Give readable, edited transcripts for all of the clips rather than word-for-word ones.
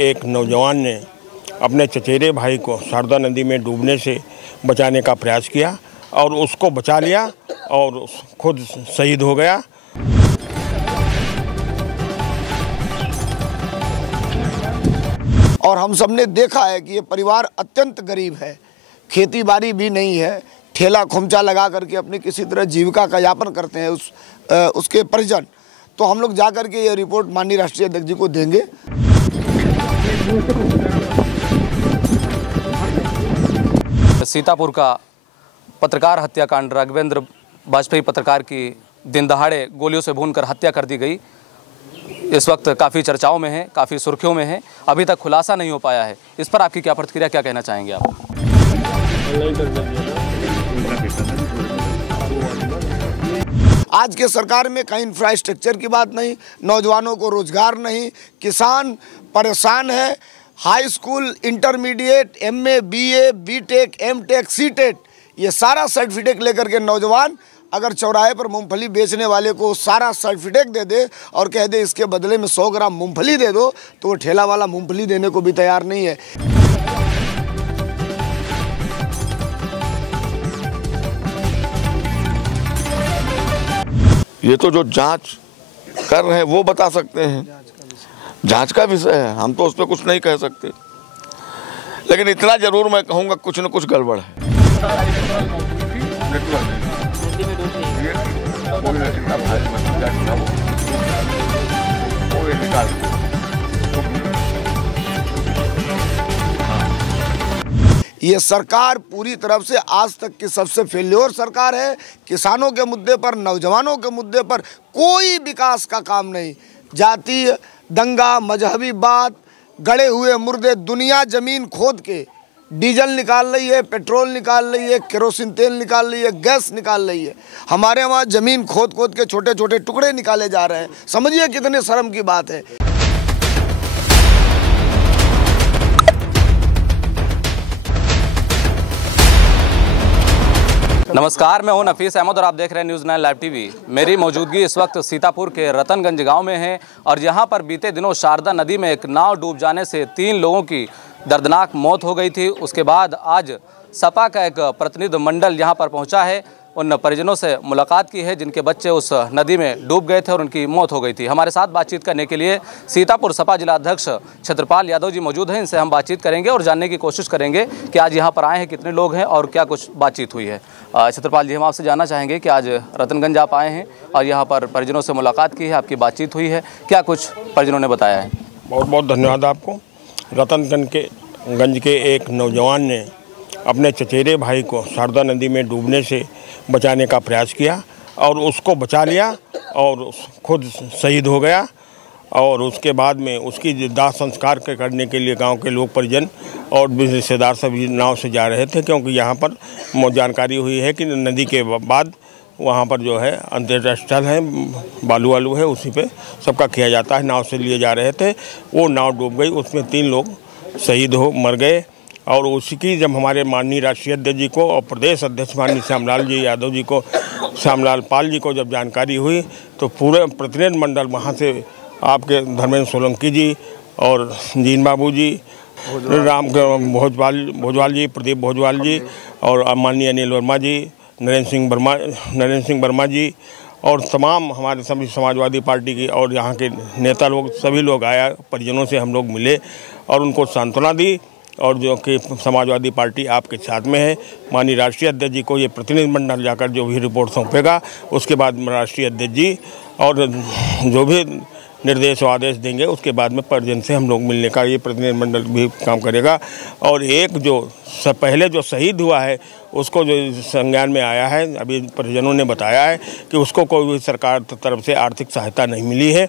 एक नौजवान ने अपने चचेरे भाई को शारदा नदी में डूबने से बचाने का प्रयास किया और उसको बचा लिया और खुद शहीद हो गया। और हम सब ने देखा है कि ये परिवार अत्यंत गरीब है, खेती बाड़ी भी नहीं है, ठेला खोमचा लगा करके अपनी किसी तरह जीविका का यापन करते हैं उसके परिजन। तो हम लोग जा करके ये रिपोर्ट माननीय राष्ट्रीय अध्यक्ष जी को देंगे। सीतापुर का पत्रकार हत्याकांड, राघवेंद्र वाजपेयी पत्रकार की दिन दहाड़े गोलियों से भूनकर हत्या कर दी गई, इस वक्त काफ़ी चर्चाओं में है, काफ़ी सुर्खियों में है। अभी तक खुलासा नहीं हो पाया है। इस पर आपकी क्या प्रतिक्रिया, क्या कहना चाहेंगे आप? आज के सरकार में कहीं इंफ्रास्ट्रक्चर की बात नहीं, नौजवानों को रोजगार नहीं, किसान परेशान है। High school, intermediate, MA, BA, BTech, MTech, CTET, ये सारा सर्टिफिकेट लेकर के नौजवान अगर चौराहे पर मूंगफली बेचने वाले को सारा सर्टिफिकेट दे दे और कह दे इसके बदले में 100 ग्राम मूंगफली दे दो, तो वो ठेला वाला मूंगफली देने को भी तैयार नहीं है। ये तो जो जांच कर रहे हैं वो बता सकते हैं, जांच का विषय है, हम तो उस पर कुछ नहीं कह सकते। लेकिन इतना जरूर मैं कहूँगा कुछ न कुछ गड़बड़ है। ये सरकार पूरी तरफ से आज तक की सबसे फेल्योर सरकार है। किसानों के मुद्दे पर, नौजवानों के मुद्दे पर कोई विकास का काम नहीं। जातीय दंगा, मजहबी बात, गड़े हुए मुर्दे, दुनिया जमीन खोद के डीजल निकाल रही है, पेट्रोल निकाल रही है, केरोसिन तेल निकाल रही है, गैस निकाल रही है। हमारे वहाँ ज़मीन खोद खोद के छोटे छोटे टुकड़े निकाले जा रहे हैं। समझिए कितने शर्म की बात है। नमस्कार, मैं हूं नफीस अहमद और आप देख रहे हैं न्यूज़ 9 लाइव टीवी। मेरी मौजूदगी इस वक्त सीतापुर के रतनगंज गांव में है और यहां पर बीते दिनों शारदा नदी में एक नाव डूब जाने से 3 लोगों की दर्दनाक मौत हो गई थी। उसके बाद आज सपा का एक प्रतिनिधि मंडल यहां पर पहुंचा है, उन परिजनों से मुलाकात की है जिनके बच्चे उस नदी में डूब गए थे और उनकी मौत हो गई थी। हमारे साथ बातचीत करने के लिए सीतापुर सपा जिला अध्यक्ष छत्रपाल यादव जी मौजूद हैं। इनसे हम बातचीत करेंगे और जानने की कोशिश करेंगे कि आज यहाँ पर आए हैं, कितने लोग हैं और क्या कुछ बातचीत हुई है। छत्रपाल जी, हम आपसे जानना चाहेंगे कि आज रतनगंज आप आए हैं और यहाँ पर परिजनों से मुलाकात की है, आपकी बातचीत हुई है, क्या कुछ परिजनों ने बताया है? बहुत बहुत धन्यवाद आपको। रतनगंज के एक नौजवान ने अपने चचेरे भाई को शारदा नदी में डूबने से बचाने का प्रयास किया और उसको बचा लिया और खुद शहीद हो गया। और उसके बाद में उसकी दाह संस्कार करने के लिए गांव के लोग, परिजन और रिश्तेदार सभी नाव से जा रहे थे, क्योंकि यहाँ पर जानकारी हुई है कि नदी के बाद वहाँ पर जो है अंत्येष्टि स्थल है, बालू वालू है, उसी पे सबका किया जाता है। नाव से लिए जा रहे थे, वो नाव डूब गई, उसमें 3 लोग शहीद मर गए। और उसी की जब हमारे माननीय राष्ट्रीय अध्यक्ष जी को और प्रदेश अध्यक्ष माननीय श्यामलाल जी यादव जी को, श्यामलाल पाल जी को जब जानकारी हुई, तो पूरे प्रतिनिधि मंडल वहाँ से आपके धर्मेंद्र सोलंकी जी और जीन बाबू जी, राम भोजवाल जी, प्रदीप भोजवाल जी और माननीय अनिल वर्मा जी, नरेंद्र सिंह वर्मा जी और तमाम हमारे सभी समाजवादी पार्टी की और यहाँ के नेता लोग, सभी लोग आया, परिजनों से हम लोग मिले और उनको सांत्वना दी। और जो कि समाजवादी पार्टी आपके साथ में है, माननीय राष्ट्रीय अध्यक्ष जी को ये प्रतिनिधिमंडल जाकर जो भी रिपोर्ट सौंपेगा, उसके बाद राष्ट्रीय अध्यक्ष जी और जो भी निर्देश और आदेश देंगे, उसके बाद में परिजन से हम लोग मिलने का ये प्रतिनिधिमंडल भी काम करेगा। और एक जो पहले जो शहीद हुआ है उसको जो संज्ञान में आया है, अभी परिजनों ने बताया है कि उसको कोई भी सरकार तरफ से आर्थिक सहायता नहीं मिली है।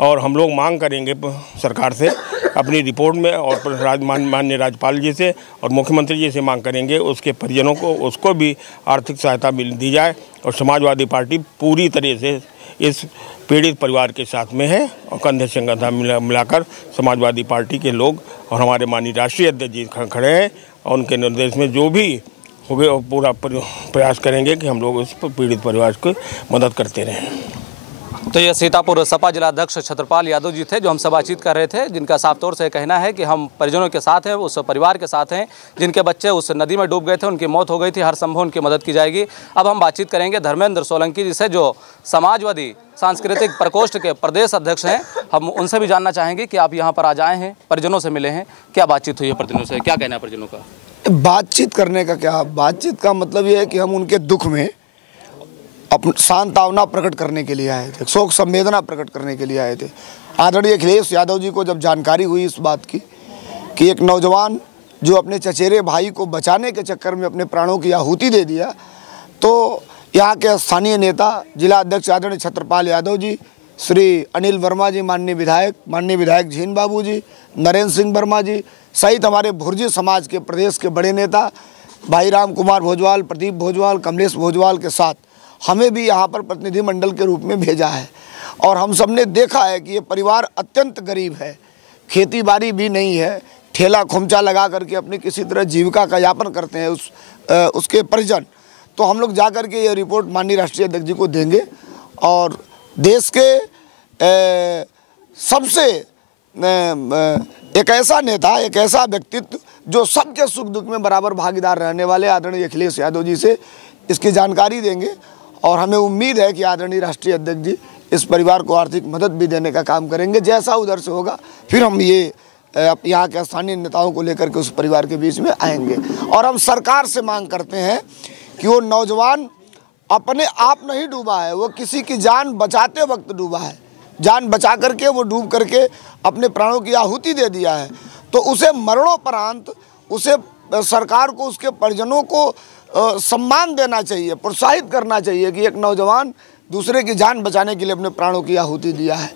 और हम लोग मांग करेंगे सरकार से अपनी रिपोर्ट में और माननीय राज्यपाल जी से और मुख्यमंत्री जी से मांग करेंगे उसके परिजनों को, उसको भी आर्थिक सहायता दी जाए। और समाजवादी पार्टी पूरी तरह से इस पीड़ित परिवार के साथ में है और कंधे से कंधा मिलाकर समाजवादी पार्टी के लोग और हमारे माननीय राष्ट्रीय अध्यक्ष जी खड़े हैं और उनके निर्देश में जो भी होगे और पूरा प्रयास करेंगे कि हम लोग इस पीड़ित परिवार को मदद करते रहें। तो ये सीतापुर सपा जिलाध्यक्ष छत्रपाल यादव जी थे जो हमसे बातचीत कर रहे थे, जिनका साफ तौर से कहना है कि हम परिजनों के साथ हैं, उस परिवार के साथ हैं जिनके बच्चे उस नदी में डूब गए थे, उनकी मौत हो गई थी, हर संभव उनकी मदद की जाएगी। अब हम बातचीत करेंगे धर्मेंद्र सोलंकी जी से जो समाजवादी सांस्कृतिक प्रकोष्ठ के प्रदेश अध्यक्ष हैं। हम उनसे भी जानना चाहेंगे कि आप यहाँ पर आज आए हैं, परिजनों से मिले हैं, क्या बातचीत हुई है परिजनों से, क्या कहना है परिजनों का? बातचीत करने का क्या, बातचीत का मतलब ये है कि हम उनके दुख में अपनी सांत्वना प्रकट करने के लिए आए थे, शोक संवेदना प्रकट करने के लिए आए थे। आदरणीय अखिलेश यादव जी को जब जानकारी हुई इस बात की कि एक नौजवान जो अपने चचेरे भाई को बचाने के चक्कर में अपने प्राणों की आहुति दे दिया, तो यहाँ के स्थानीय नेता जिला अध्यक्ष आदरणीय छत्रपाल यादव जी, श्री अनिल वर्मा जी माननीय विधायक झीन बाबू जी, नरेंद्र सिंह वर्मा जी सहित हमारे भुर्जी समाज के प्रदेश के बड़े नेता भाई राम कुमार भोजवाल, प्रदीप भोजवाल, कमलेश भोजवाल के साथ हमें भी यहाँ पर प्रतिनिधिमंडल के रूप में भेजा है। और हम सब ने देखा है कि ये परिवार अत्यंत गरीब है, खेती बाड़ी भी नहीं है, ठेला खोमचा लगा करके अपनी किसी तरह जीविका का यापन करते हैं उसके परिजन। तो हम लोग जा कर के ये रिपोर्ट माननीय राष्ट्रीय अध्यक्ष जी को देंगे और देश के सबसे एक ऐसा नेता, एक ऐसा व्यक्तित्व जो सबके सुख दुख में बराबर भागीदार रहने वाले आदरणीय अखिलेश यादव जी से इसकी जानकारी देंगे। और हमें उम्मीद है कि आदरणीय राष्ट्रीय अध्यक्ष जी इस परिवार को आर्थिक मदद भी देने का काम करेंगे। जैसा उधर से होगा फिर हम ये यहाँ के स्थानीय नेताओं को लेकर के उस परिवार के बीच में आएंगे। और हम सरकार से मांग करते हैं कि वो नौजवान अपने आप नहीं डूबा है, वो किसी की जान बचाते वक्त डूबा है, जान बचा करके वो डूब करके अपने प्राणों की आहुति दे दिया है। तो उसे मरणोपरांत उसे सरकार को, उसके परिजनों को सम्मान देना चाहिए, प्रोत्साहित करना चाहिए कि एक नौजवान दूसरे की जान बचाने के लिए अपने प्राणों की आहुति दिया है।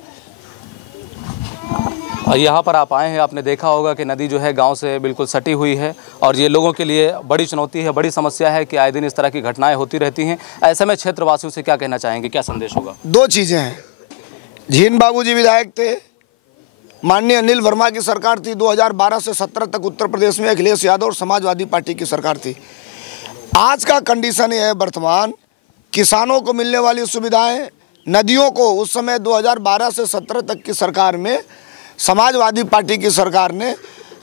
यहाँ पर आप आए हैं, आपने देखा होगा कि नदी जो है गांव से बिल्कुल सटी हुई है और ये लोगों के लिए बड़ी चुनौती है, बड़ी समस्या है कि आए दिन इस तरह की घटनाएं होती रहती हैं। ऐसे में क्षेत्रवासियों से क्या कहना चाहेंगे, क्या संदेश होगा? दो चीज़ें हैं। झीन बाबू जी विधायक थे, माननीय अनिल वर्मा की सरकार थी, 2012 से 17 तक उत्तर प्रदेश में अखिलेश यादव और समाजवादी पार्टी की सरकार थी। आज का कंडीशन ये है वर्तमान, किसानों को मिलने वाली सुविधाएं, नदियों को उस समय 2012 से 17 तक की सरकार में समाजवादी पार्टी की सरकार ने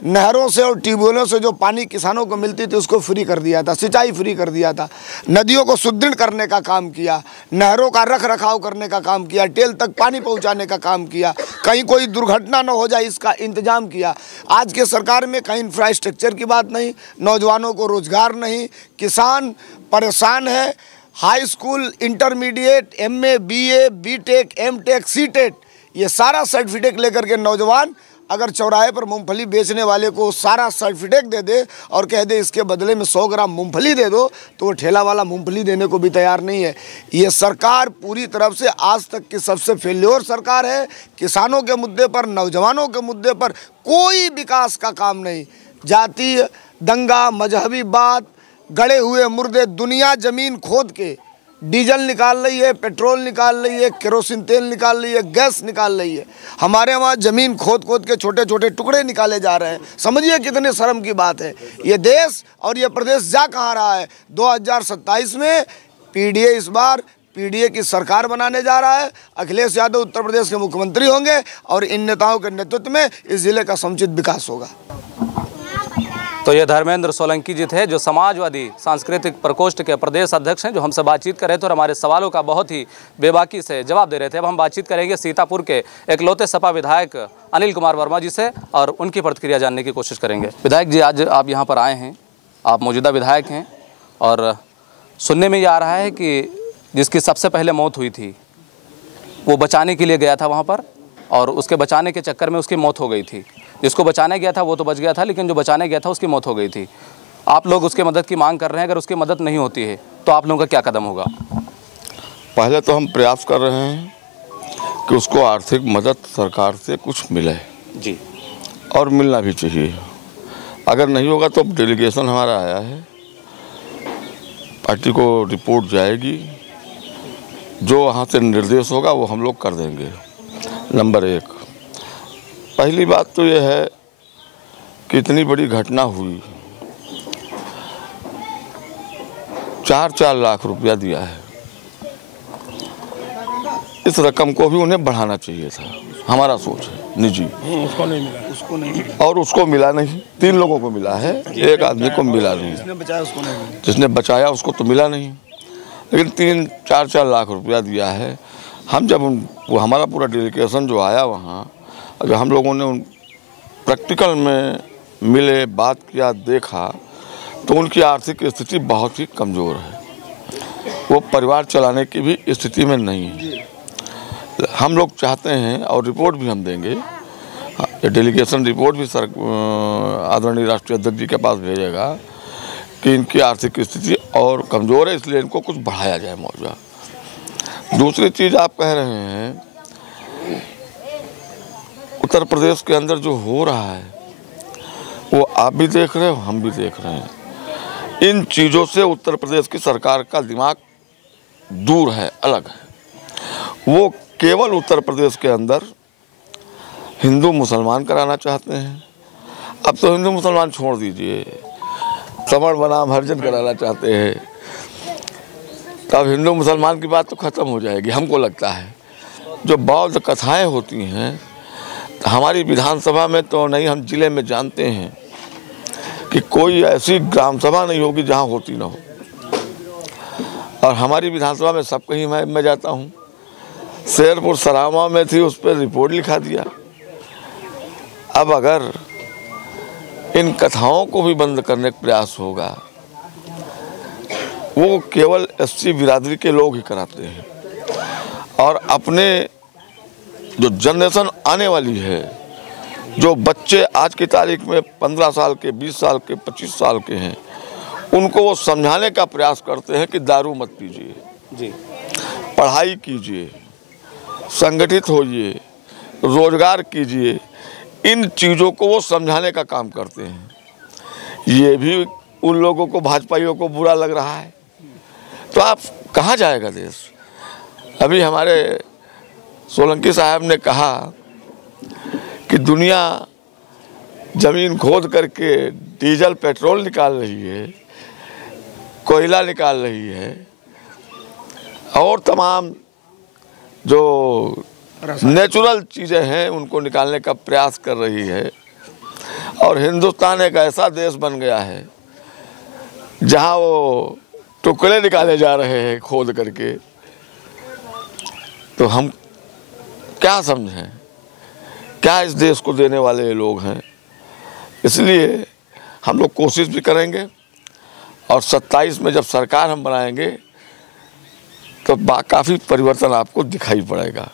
नहरों से और ट्यूबवेलों से जो पानी किसानों को मिलती थी उसको फ्री कर दिया था, सिंचाई फ्री कर दिया था, नदियों को सुदृढ़ करने का काम किया, नहरों का रख रखाव करने का काम किया, टेल तक पानी पहुंचाने का काम किया, कहीं कोई दुर्घटना न हो जाए इसका इंतजाम किया। आज के सरकार में कहीं इंफ्रास्ट्रक्चर की बात नहीं, नौजवानों को रोजगार नहीं, किसान परेशान है। High school, intermediate, MA, BA, BTech, MTech, CTET ये सारा सर्टिफिकेट लेकर के नौजवान अगर चौराहे पर मूंगफली बेचने वाले को सारा सर्टिफिकेट दे दे और कह दे इसके बदले में 100 ग्राम मूंगफली दे दो, तो वो ठेला वाला मूंगफली देने को भी तैयार नहीं है। ये सरकार पूरी तरफ से आज तक की सबसे फेल्योर सरकार है। किसानों के मुद्दे पर, नौजवानों के मुद्दे पर कोई विकास का काम नहीं। जातीय दंगा, मजहबी बात, गड़े हुए मुर्दे, दुनिया ज़मीन खोद के डीजल निकाल रही है, पेट्रोल निकाल रही है, केरोसिन तेल निकाल रही है, गैस निकाल रही है। हमारे वहाँ ज़मीन खोद खोद के छोटे छोटे टुकड़े निकाले जा रहे हैं। समझिए कितने शर्म की बात है। ये देश और ये प्रदेश जा कहाँ रहा है। 2027 में PDA इस बार PDA की सरकार बनाने जा रहा है। अखिलेश यादव उत्तर प्रदेश के मुख्यमंत्री होंगे और इन नेताओं के नेतृत्व में इस जिले का समुचित विकास होगा। तो ये धर्मेंद्र सोलंकी जी थे जो समाजवादी सांस्कृतिक प्रकोष्ठ के प्रदेश अध्यक्ष हैं, जो हमसे बातचीत कर रहे थे और हमारे सवालों का बहुत ही बेबाकी से जवाब दे रहे थे। अब हम बातचीत करेंगे सीतापुर के एकलौते सपा विधायक अनिल कुमार वर्मा जी से और उनकी प्रतिक्रिया जानने की कोशिश करेंगे। विधायक जी, आज आप यहाँ पर आए हैं, आप मौजूदा विधायक हैं और सुनने में ये आ रहा है कि जिसकी सबसे पहले मौत हुई थी वो बचाने के लिए गया था वहाँ पर और उसके बचाने के चक्कर में उसकी मौत हो गई थी। जिसको बचाने गया था वो तो बच गया था, लेकिन जो बचाने गया था उसकी मौत हो गई थी। आप लोग उसके मदद की मांग कर रहे हैं, अगर उसकी मदद नहीं होती है तो आप लोगों का क्या कदम होगा? पहले तो हम प्रयास कर रहे हैं कि उसको आर्थिक मदद सरकार से कुछ मिले जी, और मिलना भी चाहिए। अगर नहीं होगा तो डेलीगेशन हमारा आया है, पार्टी को रिपोर्ट जाएगी, जो वहाँ से निर्देश होगा वो हम लोग कर देंगे। नंबर 1, पहली बात तो ये है कि इतनी बड़ी घटना हुई, 4 लाख रुपया दिया है। इस रकम को भी उन्हें बढ़ाना चाहिए था, हमारा सोच है निजी। उसको नहीं मिला, और उसको मिला नहीं। 3 लोगों को मिला है, एक आदमी को मिला नहीं। जिसने बचाया उसको तो मिला नहीं, लेकिन 3-4 लाख रुपया दिया है। हम जब हमारा पूरा डेलीगेशन जो आया वहाँ, जब हम लोगों ने उन प्रैक्टिकल में मिले, बात किया, देखा, तो उनकी आर्थिक स्थिति बहुत ही कमज़ोर है। वो परिवार चलाने की भी स्थिति में नहीं है। हम लोग चाहते हैं, और रिपोर्ट भी हम देंगे, डेलीगेशन रिपोर्ट भी आदरणीय राष्ट्रीय अध्यक्ष जी के पास भेजेगा कि इनकी आर्थिक स्थिति और कमज़ोर है, इसलिए इनको कुछ बढ़ाया जाए मुआवजा। दूसरी चीज़ आप कह रहे हैं, उत्तर प्रदेश के अंदर जो हो रहा है वो आप भी देख रहे हो, हम भी देख रहे हैं। इन चीज़ों से उत्तर प्रदेश की सरकार का दिमाग दूर है, अलग है। वो केवल उत्तर प्रदेश के अंदर हिंदू मुसलमान कराना चाहते हैं। अब तो हिंदू मुसलमान छोड़ दीजिए, श्रवण बनाम हरिजन कराना चाहते हैं। तब हिंदू मुसलमान की बात तो ख़त्म हो जाएगी। हमको लगता है जो बौद्ध कथाएं होती हैं, तो हमारी विधानसभा में तो नहीं, हम जिले में जानते हैं कि कोई ऐसी ग्राम सभा नहीं होगी जहां होती ना हो। और हमारी विधानसभा में सब कहीं मैं जाता हूं। शेरपुर सरामा में थी, उस पर रिपोर्ट लिखा दिया। अब अगर इन कथाओं को भी बंद करने का प्रयास होगा, वो केवल एससी बिरादरी के लोग ही कराते हैं। और अपने जो जनरेशन आने वाली है, जो बच्चे आज की तारीख में 15 साल के, 20 साल के, 25 साल के हैं, उनको वो समझाने का प्रयास करते हैं कि दारू मत पीजिए जी, पढ़ाई कीजिए, संगठित होइए, रोजगार कीजिए। इन चीज़ों को वो समझाने का काम करते हैं। ये भी उन लोगों को, भाजपाइयों को बुरा लग रहा है। तो आप कहाँ जाएगा देश? अभी हमारे सोलंकी साहब ने कहा कि दुनिया ज़मीन खोद करके डीजल पेट्रोल निकाल रही है, कोयला निकाल रही है, और तमाम जो नेचुरल चीज़ें हैं उनको निकालने का प्रयास कर रही है। और हिंदुस्तान एक ऐसा देश बन गया है जहां वो टुकड़े निकाले जा रहे हैं खोद करके। तो हम क्या समझें, क्या इस देश को देने वाले ये लोग हैं? इसलिए हम लोग कोशिश भी करेंगे, और 27 में जब सरकार हम बनाएंगे तो काफ़ी परिवर्तन आपको दिखाई पड़ेगा।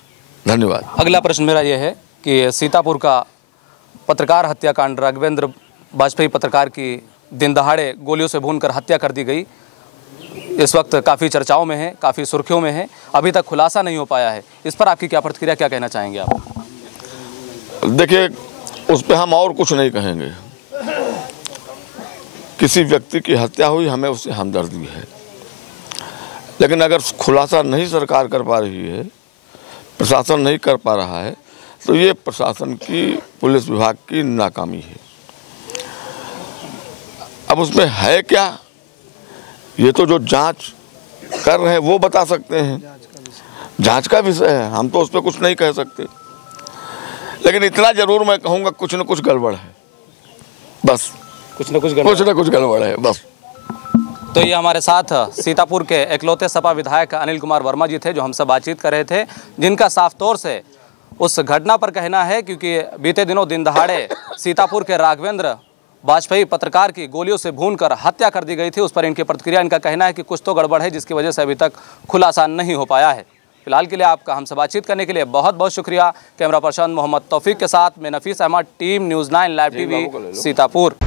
धन्यवाद। अगला प्रश्न मेरा ये है कि सीतापुर का पत्रकार हत्याकांड, राघवेंद्र वाजपेयी पत्रकार की दिन दहाड़े गोलियों से भूनकर हत्या कर दी गई, इस वक्त काफ़ी चर्चाओं में है, काफ़ी सुर्खियों में है, अभी तक खुलासा नहीं हो पाया है। इस पर आपकी क्या प्रतिक्रिया, क्या कहना चाहेंगे आप? देखिए, उस पर हम और कुछ नहीं कहेंगे। किसी व्यक्ति की हत्या हुई, हमें उससे हमदर्दी है, लेकिन अगर खुलासा नहीं सरकार कर पा रही है, प्रशासन नहीं कर पा रहा है, तो ये प्रशासन की, पुलिस विभाग की नाकामी है। अब उसमें है क्या, ये तो जो जांच कर रहे हैं वो बता सकते हैं। जांच का विषय है, हम तो उस पर कुछ नहीं कह सकते। लेकिन इतना जरूर मैं कहूँगा, कुछ न कुछ गड़बड़ है, बस कुछ न कुछ गड़बड़ है बस। तो ये हमारे साथ सीतापुर के इकलौते सपा विधायक अनिल कुमार वर्मा जी थे, जो हमसे बातचीत कर रहे थे, जिनका साफ तौर से उस घटना पर कहना है, क्योंकि बीते दिनों दिन दहाड़े सीतापुर के राघवेंद्र वाजपेयी पत्रकार की गोलियों से भूनकर हत्या कर दी गई थी। उस पर इनकी प्रतिक्रिया, इनका कहना है कि कुछ तो गड़बड़ है, जिसकी वजह से अभी तक खुलासा नहीं हो पाया है। फिलहाल के लिए आपका हमसे बातचीत करने के लिए बहुत बहुत शुक्रिया। कैमरा पर्सन मोहम्मद तौफीक के साथ मैं Nafees Ahmad, team news 9 live TV, Sitapur.